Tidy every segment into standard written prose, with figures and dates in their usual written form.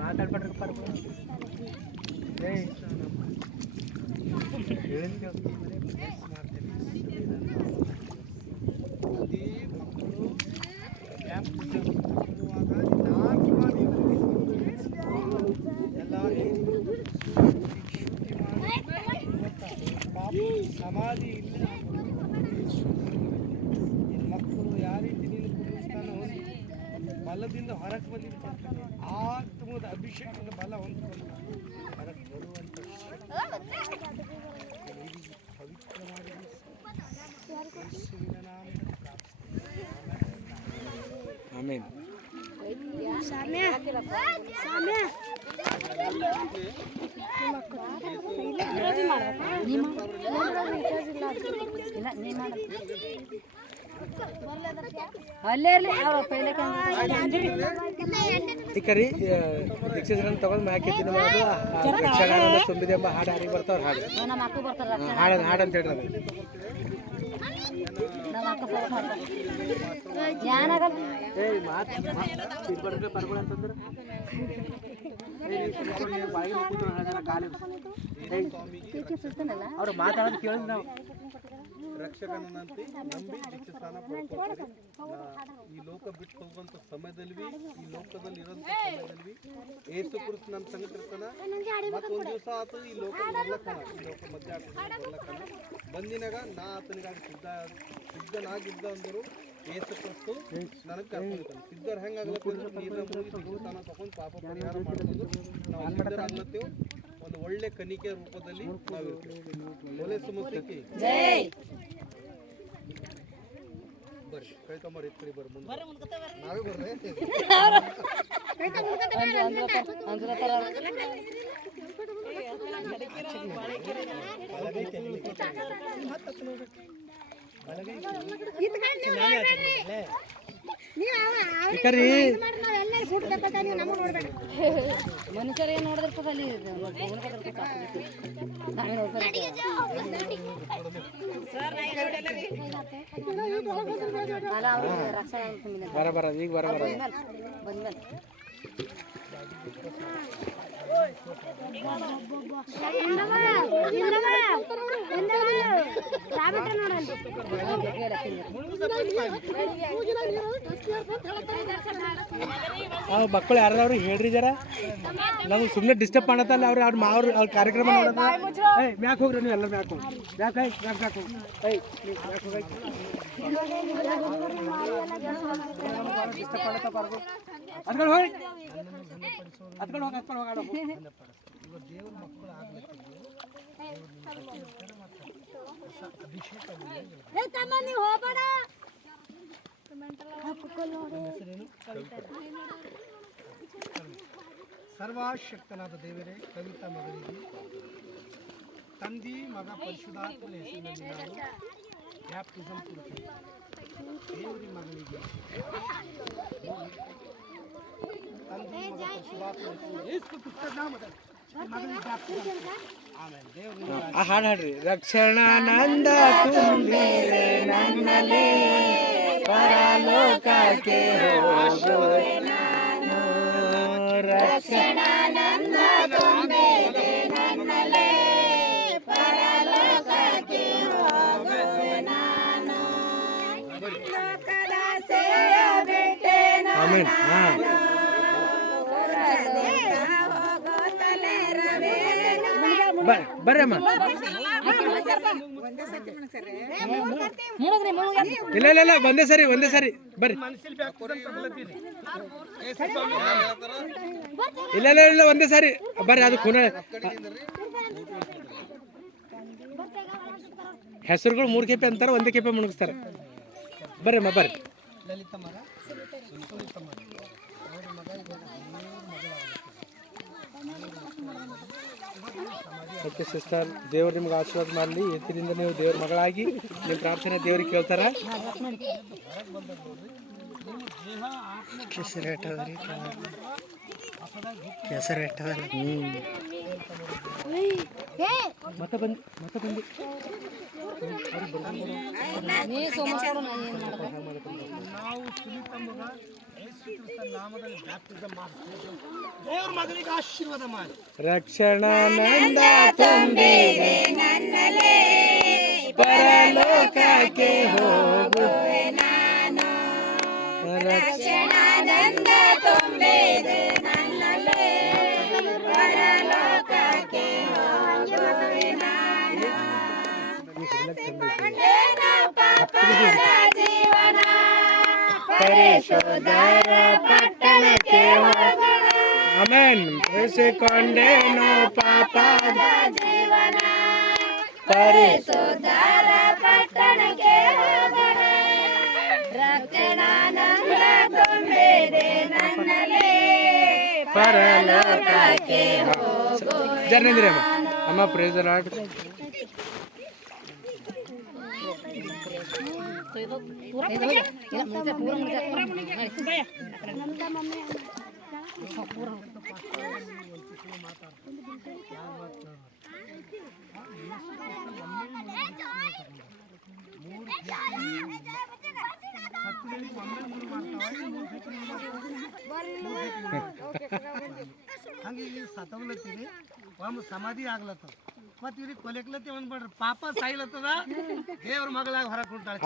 ಮಾತಾಡ್ಬಿಟ್ರಿ ಸಮಾಧಿ ಇಲ್ಲ ಮಕ್ಕಳು ಯಾವ ರೀತಿ ನೀನು ಪುನರುತ್ಥಾನ ಹೊಂದಿ ಬಲದಿಂದ ಹೊರಗೆ ಬಂದಿರ್ತಾರೆ ಆತ್ಮದ ಅಭಿಷೇಕದ ಬಲ ಹೊಂದ್ಕೊಂಡು ಹೊರಗೆ ಬರುವಂಥ ಪವಿತ್ರವಾಗಿ ಯೇಸುವಿನ ನಾಮದಲ್ಲಿ ಪ್ರಾರ್ಥಿಸ್ತೇನೆ. ಆಮೆನ್. ಈಕರಿ ದೀಕ್ಷಿತರನ್ನು ತಗೊಂಡು ಮ್ಯಾಕಿದ್ದಿನ ಮಾಡೋದು ಯಕ್ಷಗಾನ ತುಂಬಿದೆ ಎಂಬ ಹಾಡು ಯಾರಿಗೆ ಬರ್ತಾವ್ರ ಹಾಡು ಹಾಡು ಅಂತ ಹೇಳ್ರಿ ಅವ್ರು ಮಾತಾಡೋದು ಕೇಳಿದ್ ನಾವು ರಕ್ಷಕನಂತೆ ನಂಬಿ ದೀಕ್ಷಾಸ್ನಾನ ಪಡ್ಕೊಳ್ತೀರಿ. ಈ ಲೋಕ ಬಿಟ್ಟು ಹೋಗುವಂಥ ಸಮಯದಲ್ಲಿ ಈ ಲೋಕದಲ್ಲಿ ಇರೋಂಥ ಸಮಯದಲ್ಲಿ ಏಸು ಕ್ರಿಸ್ತ ನಮ್ಮ ಸಂಗಡ ಇರ್ತಾನ. ಮತ್ತು ಒಂದು ದಿವಸ ಆತು ಈ ಲೋಕ ಬರ್ಲಕ್ಕಣ ಈ ಲೋಕ ಮಧ್ಯ ಬರ್ಲಕ್ಕಣ ಬಂದಿನಾಗ ನಾ ಆತನಿಗಾಗಿ ಸಿದ್ಧನಾಗಿದ್ದ ಅಂದರು ಏಸು ಕ್ರಿಸ್ತು ನನಗೆ ಕರ್ಕೊಂಡಿರ್ತಾನೆ. ಸಿದ್ಧರು ಹೆಂಗಾಗ್ಲಕ್ಕ ನೀರನ್ನ ಮುಗಿ ದೀಕ್ಷಾಸ್ನಾನ ತಗೊಂಡು ಪಾಪ ಪರಿಹಾರ ಮಾಡ್ಕೊಂಡು ನಾವು ಸಿದ್ಧರಾಗ್ಲತ್ತೇವೆ. ಒಂದು ಒಳ್ಳೆ ಕನಿಕೆ ರೂಪದಲ್ಲಿ ಒಲೆ ಸುಮಸ್ಯಕ್ಕೆ ಬರ್ರಿ ಕೈತಂಬರಿ ಇತ್ತು ಬರ್ರಿ ಮುಂದೆ ನಾವೇ ಬರ್ರಿ ಮನುಷ್ಯರು ಏನು ನೋಡಿದಿರ್ತದ ಅಲ್ಲಿ ಬರ ಬರ ಈಗ ಬರ ಬರ ಮಕ್ಕಳು ಯಾರು ಹೇಳ್ರಿ ಜರ ನಮ್ಗೆ ಸುಮ್ಮನೆ ಡಿಸ್ಟರ್ಬ್ ಮಾಡತ್ತಲ್ಲ ಅವ್ರ ಕಾರ್ಯಕ್ರಮ ನೋಡೋದು ಮ್ಯಾಕ್ ಹೋಗ್ರಿ ನೀವು ಎಲ್ಲ ಮ್ಯಾಕ್ ಹೋಗಿ ಮ್ಯಾಕ್ ಹೋಗಿ ಡಿಸ್ಟರ್ಬ್ ಮಾಡತ್ತ ಬರ್ದು ಅದ್ಕೊಂಡು ಹೋಗಿ ದೇವ್ರ ಮಕ್ಕಳು ಆಗ್ಲತ್ತಿದ್ರು ಅಭಿಷೇಕ ಸರ್ವಶಕ್ತನಾದ ದೇವರೇ ಕವಿತಾ ಮಗಳಿಗೆ ತಂದೆ ಮಗ ಪರಿಶುದ್ಧಾತ್ಮನ ಹೆಸರಿನಲ್ಲಿ ನಾವು ಬ್ಯಾಪ್ಟಿಸಮ್ ಕೊಡ್ತೇವೆ. ದೇವರಿ ಮಗಳಿಗೆ ತಂದೆ ಮಗ ಪರಿಶುದ್ಧಾತ್ಮನ ಹೆಸರಿನಲ್ಲಿ ಯೇಸು ಕ್ರಿಸ್ತನ ನಾಮದಲ್ಲಿ ಆ ಹಾಡು ಹಾಡ್ರಿ. ರಕ್ಷಣಾನಂದ ತುಂಬಿರೆ ನನ್ನಲ್ಲಿ ಪರಲೋಕಕ್ಕೆ ಹೋಗುವೆ ನಾನು. ರಕ್ಷಣಾನಂದ ತುಂಬಿರೆ ನನ್ನಲ್ಲಿ ಪರಲೋಕಕ್ಕೆ ಹೋಗುವೆ ನಾನು. ಲೋಕದ ಸೇಯ ಬಿಟ್ಟೆ ನಾನು ಬರ್ರಮ್ಮ. ಇಲ್ಲ ಇಲ್ಲ ಇಲ್ಲ ಒಂದೇ ಸರಿ ಬರ್ರಿ. ಇಲ್ಲ ಇಲ್ಲ ಇಲ್ಲ ಒಂದೇ ಸರಿ ಬರ್ರಿ. ಅದು ಖುನ ಹೆಸರುಗಳು 3 ಕೆಪೆ ಅಂತಾರೆ, ಒಂದೇ ಕೆಪೆ ಮುಣಗಿಸ್ತಾರೆ. ಬರ್ರಮ್ಮ ಬರ್ರಿ. ಓಕೆ ಸಿಸ್ಟರ್, ದೇವರು ನಿಮ್ಗೆ ಆಶೀರ್ವಾದ ಮಾಡಲಿ. ಎತ್ತಿನಿಂದ ನೀವು ದೇವ್ರ ಮಗಳಾಗಿ ನಿಮ್ಮ ಪ್ರಾರ್ಥನೆ ದೇವ್ರಿಗೆ ಕೇಳ್ತಾರ. ಮತ್ತೆ ಬಂದು ನಾವು ಸುನೀತ ಮಗ ಕ್ರಿಸ್ತನ ನಾಮದಲ್ಲಿ ಬ್ಯಾಪ್ಟಿಸಮ್ ಮಾಡಿಸ್ಬೇಕು. ದೇವ್ರ ಮಗನಿಗೆ ಆಶೀರ್ವಾದ ಮಾಡಿ. ರಕ್ಷಣಾನಂದ ತುಂಬಿದೆ ನನ್ನಲ್ಲೇ, ಪರಲೋಕಕ್ಕೆ ಹೋಗುವೆ ನಾನು. ರಕ್ಷಣಾನಂದ ತುಂಬಿದೆ ನನ್ನಲ್ಲೇ, ಪರಲೋಕಕ್ಕೆ ಹೋಗುವೆ ನಾನು. ಪಾಪದ ಜೀವನ ಪರಿಶೋಧರ ಪಟ್ಟಣಕ್ಕೆ ಹೋಗೋಣ. ಆಮೆನ್. ಬೆಳೆಸಿಕೊಂಡೇನೋ ಪಾಪದ ಜೀವನ ಪರಿಶೋಧರ ಪಟ್ಟಣಕ್ಕೆ ಹೋಗೋಣ. ರಕ್ಷಣಾನಂದ ತುಂಬಿದೆ ನನ್ನಲ್ಲೇ, ಪರಲೋಕಕ್ಕೆ ಹೋಗೋಣ. ಜರ್ನೇಂದ್ರಿ ಅಮ್ಮ ಪ್ರೇಸ್ ದ ಲಾರ್ಡ್. ಹಂಗೆ ಈಗ ಸತ್ತೋಗ್ಲತ್ತೀರಿ, ಒಮ್ಮೆ ಸಮಾಧಿ ಆಗ್ಲತ್ತದ, ಮತ್ತೆ ಇವ್ರಿಗೆ ಕೊಲೆಕ್ಲತ್ತಿ ಅಂದ್ಬಿಡ್ರಿ, ಪಾಪ ಸಾಯ್ಲತ್ತದ, ದೇವ್ರ ಮಗಳಾಗ ಹೊರಗೆ ಕುಂತಾಳೆ.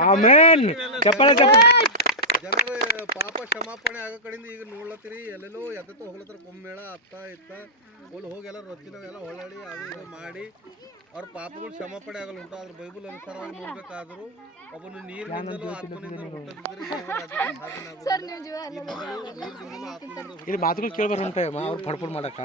ಜನರ ಪಾಪ ಕ್ಷಮಾಪಣೆ ಆಗೋ ಕಡೆಯಿಂದ ಈಗ ನೋಡ್ಲತ್ತೀರಿ, ಎಲ್ಲೆಲ್ಲೋ ಎದ್ದತ್ತೋ ಹೋಗ್ಲತ್ತಾರ, ಕುಂಬೇಳ ಅತ್ತ ಇತ್ತ ಅಲ್ಲಿ ಹೋಗಿ ಎಲ್ಲ ರೊಚ್ಚಿನಾಗೆಲ್ಲ ಹೊಳ್ಳಾಡಿ ಅದು ಇದು ಮಾಡಿ ಅವ್ರ ಪಾಪಗಳು ಕ್ಷಮಾಪಣೆ ಆಗಲ್ಲ ಉಂಟು. ಆದ್ರೆ ಬೈಬಲ್ ಅನುಸಾರವಾಗಿ ನೋಡ್ಬೇಕಾದ್ರು ಒಬ್ಬನು ನೀರಿನಿಂದಲೂ ಆತ್ಮನಿಂದಲೂ ಹುಟ್ಟದಿದ್ದರೆ ಮಾತುಗಳು ಕೇಳ್ಬಾರ ಉಂಟು ಅವ್ರು ಫಡ್ಫಡ್ ಮಾಡಕ.